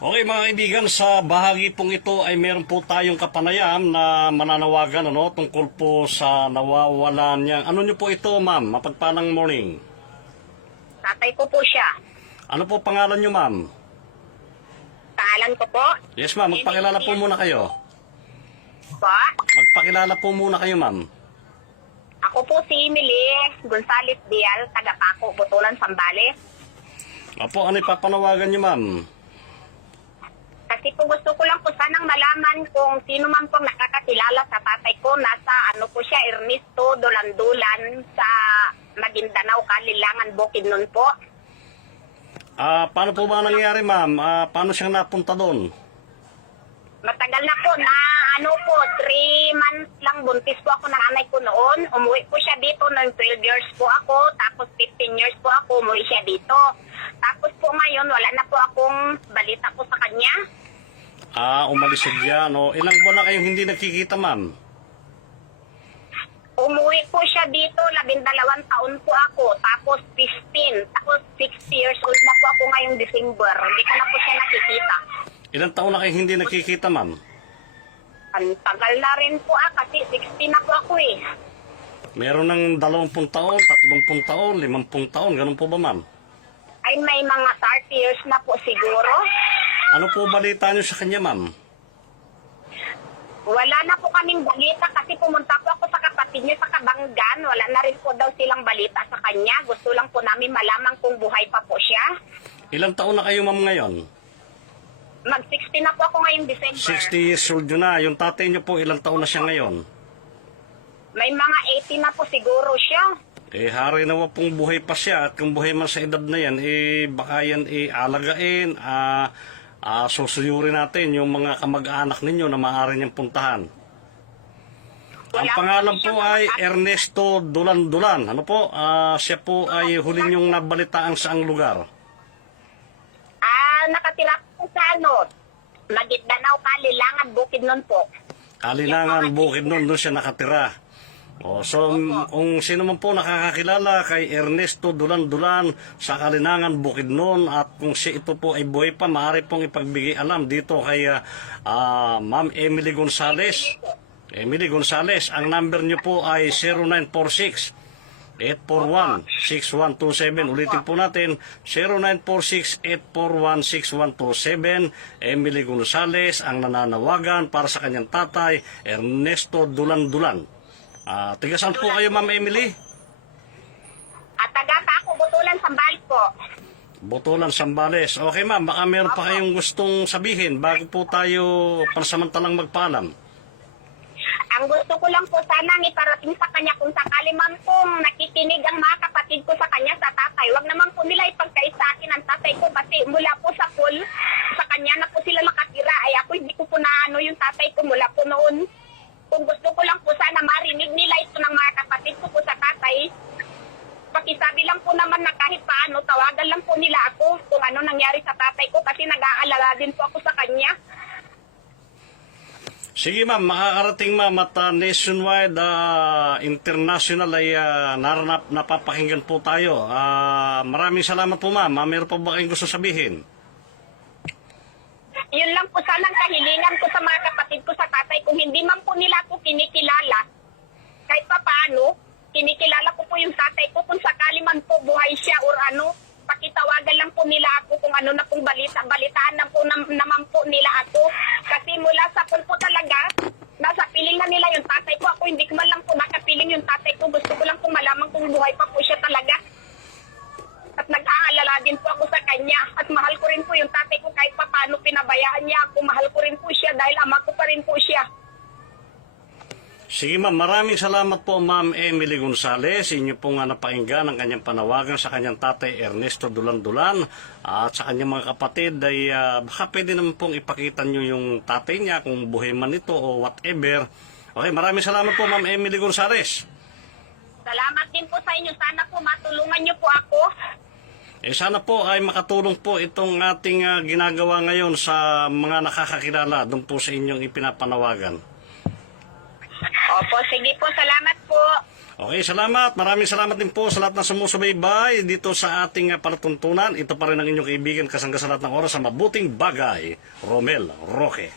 Okay mga kaibigan, sa bahagi pong ito ay meron po tayong kapanayam na mananawagan ano, tungkol po sa nawawalan niyang... Ano niyo po ito ma'am? Mapagpalang morning. Tatay ko po siya. Ano po pangalan niyo ma'am? Pangalan ko po. Yes ma'am, magpakilala po muna kayo. Po. Magpakilala po muna kayo ma'am. Ako po si Emily Gonzales Dial, taga Paco, Butulan, Sambales. Opo, ano ipapanawagan niyo ma'am? Po gusto ko lang po sanang malaman kung sino man pong nakakakilala sa tatay ko. Nasa ano po siya, Ernesto Dolandulan sa Maguindanao, Kalilangan, Bukidnon po. Ah, paano po ba nangyari ma'am? Ah, paano siyang napunta doon? Matagal na po na ano po, 3 months lang buntis po ako ng anay ko noon. Umuwi po siya dito noong 12 years po ako, tapos 15 years po ako, umuwi siya dito. Tapos po ngayon, wala na po akong balita po sa kanya. Ah, umalis siya no. Ilang buwan na kayong hindi nakikita ma'am? Umuwi po siya dito, labindalawang taon po ako, tapos 15, tapos 60 years old na po ako ngayong December. Hindi ko na po siya nakikita. Ilang taon na kayong hindi nakikita ma'am? Ang tagal na rin po ah, kasi 60 na po ako eh. Meron ng 20 taon, 30 taon, 50 taon, ganun po ba ma'am? Ay may mga 30 years na po siguro. Ano po balita niyo sa kanya ma'am? Wala na po kaming balita kasi pumunta po ako sa kapatid niya sa Kabanggan. Wala na rin po daw silang balita sa kanya. Gusto lang po namin malaman kung buhay pa po siya. Ilang taon na kayo ma'am ngayon? Mag-60 na po ako ngayong December. 60 years old yun na. Yung tatay niyo po, ilang taon na siya ngayon? May mga 80 na po siguro siya. Eh, hari na pong buhay pa siya at kung buhay man sa edad na yan, eh, baka yan eh, alagain, ah, ah, susuyurin natin yung mga kamag-anak ninyo na maaari niyang puntahan. Ang Wala pangalan po ay. Ernesto Dulan Dulan. Ano po? Ah, siya po ay huli niyong nabalitaan saang lugar. Ah, nakatira po sa ano, Magiddanao, Kalilangan, Bukid nun po. Kalinangan, Bukid nun, doon siya nakatira. O, so, kung sino man po nakakakilala kay Ernesto Dulan Dulan sa Kalinangan, Bukidnon at kung si ito po ay buhay pa, maaari pong ipagbigay alam dito kay ah, ah, Ma'am Emily Gonzales. Emily Gonzales, ang number niyo po ay 0946 841-6127. Ulitin po natin, 0946-841-6127. Emily Gonzales ang nananawagan para sa kanyang tatay, Ernesto Dulan-Dulan. Ah, tigasan po kayo, Ma'am Emily? At taga ako, Butulan, Sambales po. Botolan Sambales. Okay, ma'am, baka meron pa kayong gustong sabihin bago po tayo pansamantalang magpaalam. Ang gusto ko lang po sana iparating sa kanya kung sakali man pong nakikinig ang mga kapatid ko sa kanya sa tatay. Huwag naman po nila ipagkait sa akin ang tatay ko kasi mula po sa pool, sa kanya na po sila nakatira. Ay ako hindi ko po na ano yung tatay ko mula po noon. Kung gusto ko lang po sana marinig nila ito ng mga kapatid ko po sa tatay. Pakisabi lang po naman na kahit paano, tawagan lang po nila ako kung ano nangyari sa tatay ko kasi nag-aalala din po ako sa kanya. Sige ma'am, makakarating ma'am at ah, nationwide, ah, international ay uh, naranap, napapakinggan po tayo. Ah, maraming salamat po ma'am. Ah, meron pa ba kayong gusto sabihin? Yun lang po sanang kahilingan ko sa mga kapatid ko sa tatay. Kung hindi man po nila ako kinikilala, kahit pa paano, kinikilala ko po yung tatay ko. Kung sakali man po buhay siya or ano, pakitawagan lang po nila ako kung ano na pong balita. Balitaan na po nam- naman po nila ako. Kasi mula sa pool po talaga, nasa piling na nila yung tatay ko. Ako hindi ko man lang po nakapiling yung tatay ko. Gusto ko lang po malaman kung buhay pa po siya talaga. At nag-aalala din po ako sa kanya. At mahal ko rin po yung tatay ko kahit paano pinabayaan niya ako. Mahal ko rin po siya dahil ama ko pa rin po siya. Sige ma'am, maraming salamat po ma'am Emily Gonzales. Inyo pong nga napakinggan ang kanyang panawagan sa kanyang tatay Ernesto Dulan-Dulan at sa kanyang mga kapatid ay ah, baka pwede naman pong ipakita nyo yung tatay niya kung buhay man ito o whatever. Okay, maraming salamat po ma'am Emily Gonzales. Salamat din po sa inyo. Sana po matulungan niyo po ako. Eh sana po ay makatulong po itong ating ah, ginagawa ngayon sa mga nakakakilala doon po sa inyong ipinapanawagan. Opo, sige po. Salamat po. Okay, salamat. Maraming salamat din po sa lahat na sumusubaybay dito sa ating uh, palatuntunan. Ito pa rin ang inyong kaibigan kasangga sa lahat ng oras sa mabuting bagay, Romel Roque.